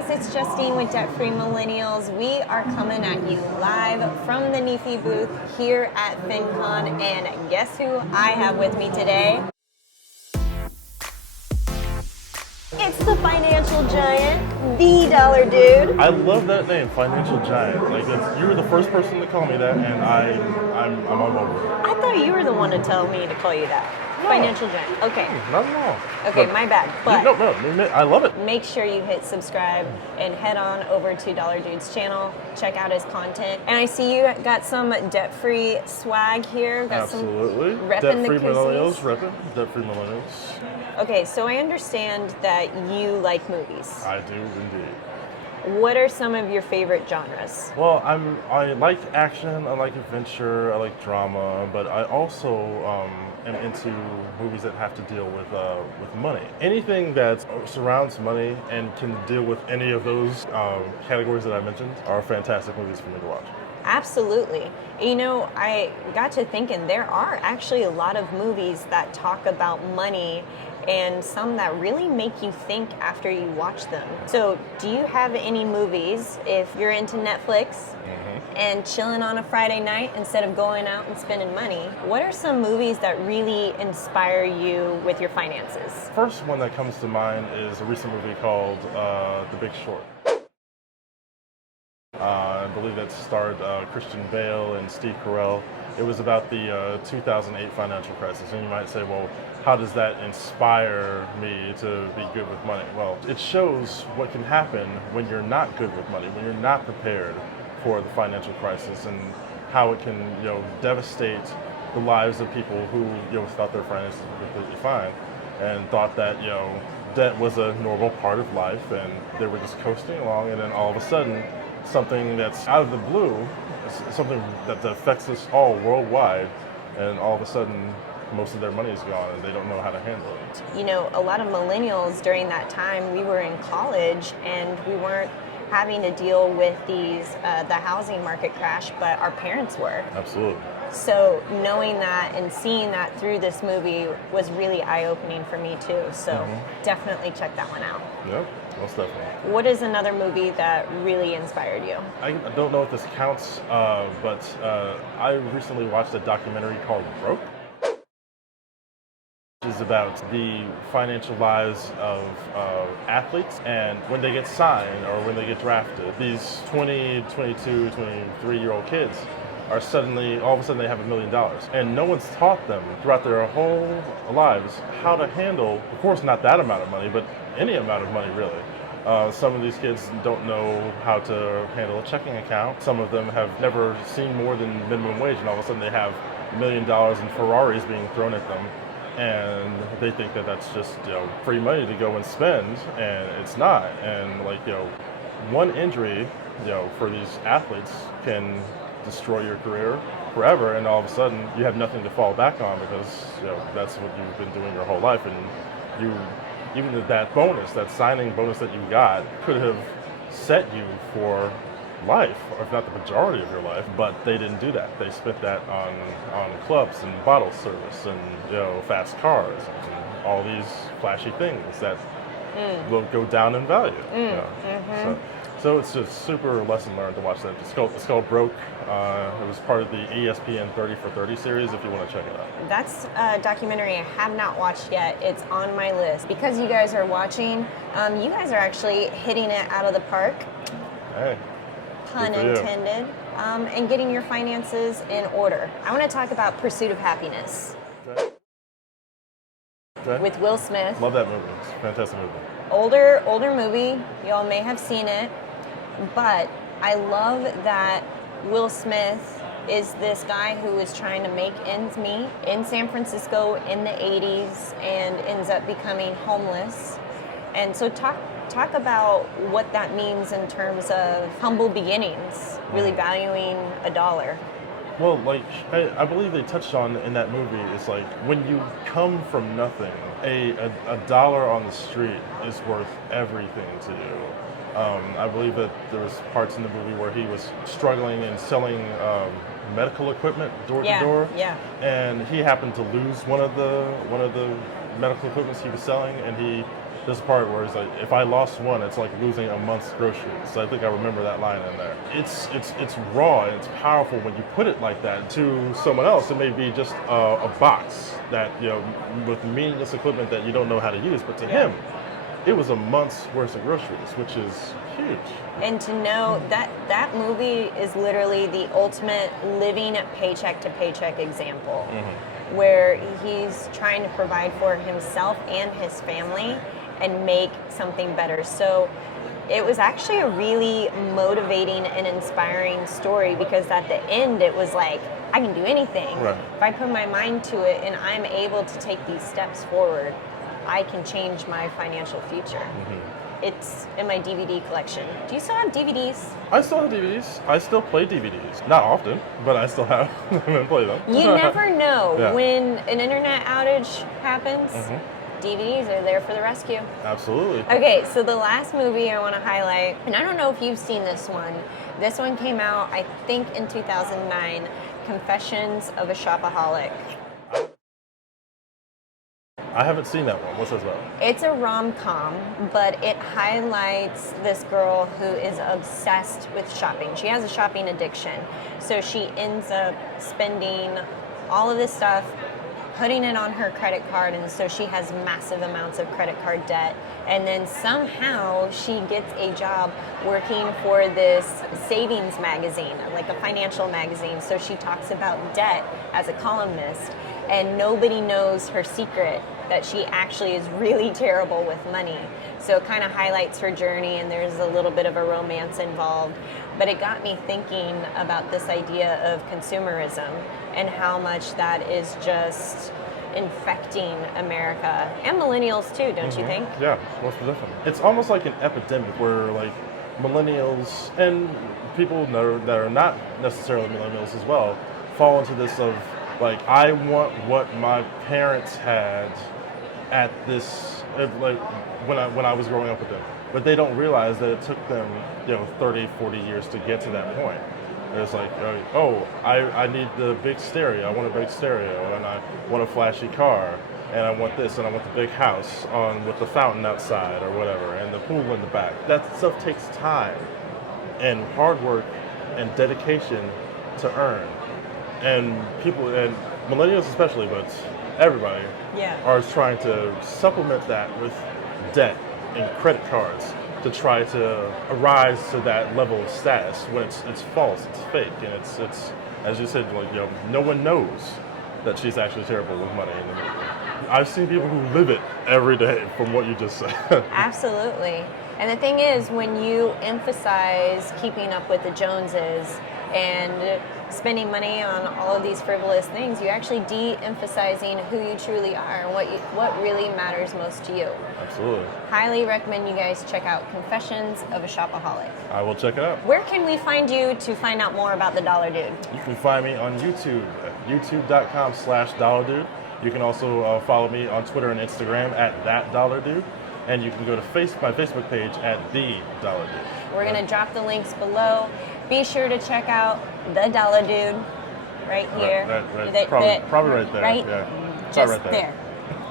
guys, it's Justine with Debt Free Millennials. We are coming at you live from the NIFI booth here at FinCon, and guess who I have with me today? It's the financial giant, the dollar dude. I love that name, financial giant. Like you were the first person to call me that, and I'm on board. I thought you were the one to tell me to call you that. No. Financial giant. Okay. Not at all. Okay, But my bad. But no, I love it. make sure you hit subscribe and head on over to Dollar Dude's channel. Check out his content. And I see you got some debt-free swag here. Got Absolutely. Some repping Debt-free the millennials, koozies. repping. Debt-free millennials. Okay, so I understand that you like movies. I do indeed. What are some of your favorite genres? Well, I like action, I like adventure, I like drama, but I also am into movies that have to deal with money. Anything that surrounds money and can deal with any of those categories that I mentioned are fantastic movies for me to watch. Absolutely. You know, I got to thinking there are actually a lot of movies that talk about money and some that really make you think after you watch them. So do you have any movies, if you're into Netflix and chilling on a Friday night instead of going out and spending money, what are some movies that really inspire you with your finances? First one that comes to mind is a recent movie called The Big Short. I believe that starred Christian Bale and Steve Carell. It was about the 2008 financial crisis, and you might say, well, how does that inspire me to be good with money? Well, it shows what can happen when you're not good with money, when you're not prepared for the financial crisis, and how it can, devastate the lives of people who, thought their finances were completely fine, and thought that, debt was a normal part of life, and they were just coasting along, and then all of a sudden, something that's out of the blue, something that affects us all worldwide, and all of a sudden most of their money is gone and they don't know how to handle it. You know, a lot of millennials during that time, we were in college and we weren't having to deal with the housing market crash, but our parents were. Absolutely. So knowing that and seeing that through this movie was really eye-opening for me too. So definitely check that one out. Yep, most definitely. What is another movie that really inspired you? I don't know if this counts, but I recently watched a documentary called Broke, which is about the financial lives of athletes, and when they get signed or when they get drafted, these 20, 22, 23-year-old kids are suddenly, all of a sudden they have $1 million. And no one's taught them throughout their whole lives how to handle, of course not that amount of money, but any amount of money really. Some of these kids don't know how to handle a checking account. Some of them have never seen more than minimum wage, and all of a sudden they have $1 million in Ferraris being thrown at them. And they think that that's just free money to go and spend, and it's not. And one injury for these athletes can destroy your career forever, and all of a sudden you have nothing to fall back on because that's what you've been doing your whole life, and you even that bonus, that signing bonus that you got, could have set you for life, or if not the majority of your life, but they didn't do that. They spent that on clubs and bottle service and fast cars and all these flashy things that will go down in value. So it's just super lesson learned to watch that. It's called Broke. It was part of the ESPN 30 for 30 series, if you want to check it out. That's a documentary I have not watched yet. It's on my list. Because you guys are watching, you guys are actually hitting it out of the park. Hey. Pun intended, and getting your finances in order. I want to talk about Pursuit of Happiness with Will Smith. Love that movie. It's a fantastic movie. Older movie. Y'all may have seen it, but I love that Will Smith is this guy who is trying to make ends meet in San Francisco in the 80s and ends up becoming homeless. And so talk about what that means in terms of humble beginnings, really valuing a dollar. Well, I believe they touched on in that movie, it's when you come from nothing, a dollar on the street is worth everything to you. I believe that there was parts in the movie where he was struggling and selling medical equipment door to door. Yeah. And he happened to lose one of the medical equipments he was selling, and he There's a part where it's like, if I lost one, it's like losing a month's groceries. So I think I remember that line in there. It's raw and it's powerful when you put it like that. To someone else, it may be just a box that, you know, with meaningless equipment that you don't know how to use. But to him, it was a month's worth of groceries, which is huge. And to know that that movie is literally the ultimate living paycheck to paycheck example, where he's trying to provide for himself and his family and make something better. So it was actually a really motivating and inspiring story, because at the end it was like, I can do anything. Right. If I put my mind to it and I'm able to take these steps forward, I can change my financial future. It's in my DVD collection. Do you still have DVDs? I still have DVDs. I still play DVDs. Not often, but I still have them and play them. You never know Yeah. when an internet outage happens. DVDs are there for the rescue. Absolutely. Okay, so the last movie I want to highlight, and I don't know if you've seen this one. This one came out, I think, in 2009, Confessions of a Shopaholic. I haven't seen that one. What's that about? It's a rom-com, but it highlights this girl who is obsessed with shopping. She has a shopping addiction. So she ends up spending all of this stuff, putting it on her credit card, and so she has massive amounts of credit card debt. And then somehow she gets a job working for this savings magazine, like a financial magazine. So she talks about debt as a columnist, and nobody knows her secret, that she actually is really terrible with money. So it kind of highlights her journey, and there's a little bit of a romance involved. But it got me thinking about this idea of consumerism and how much that is just infecting America and millennials too, don't you think? Yeah, most definitely. It's almost like an epidemic where like millennials and people that are not necessarily millennials as well fall into this of like, I want what my parents had at this, like when I was growing up with them. But they don't realize that it took them, 30, 40 years to get to that point. It's like, I need the big stereo. I want a big stereo, and I want a flashy car, and I want this, and I want the big house with the fountain outside or whatever, and the pool in the back. That stuff takes time and hard work and dedication to earn. And people, and millennials especially, but everybody, are trying to supplement that with debt and credit cards to try to arise to that level of status when it's false, it's fake, and it's as you said, like, no one knows that she's actually terrible with money in the movie. I've seen people who live it every day from what you just said. Absolutely. And the thing is, when you emphasize keeping up with the Joneses and spending money on all of these frivolous things, you're actually de-emphasizing who you truly are and what really matters most to you. Absolutely. Highly recommend you guys check out Confessions of a Shopaholic. I will check it out. Where can we find you to find out more about the Dollar Dude? You can find me on YouTube at youtube.com/dollardude. You can also follow me on Twitter and Instagram at thatdollardude. And you can go to my Facebook page at The Dollar Dude. We're going to drop the links below. Be sure to check out The Dollar Dude right here. Right. Probably right there. Right? Yeah. Just right there.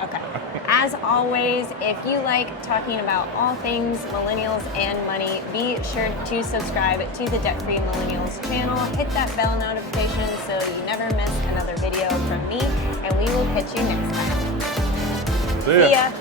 Okay. As always, if you like talking about all things millennials and money, be sure to subscribe to the Debt Free Millennials channel. Hit that bell notification so you never miss another video from me, and we will catch you next time. See ya. See ya.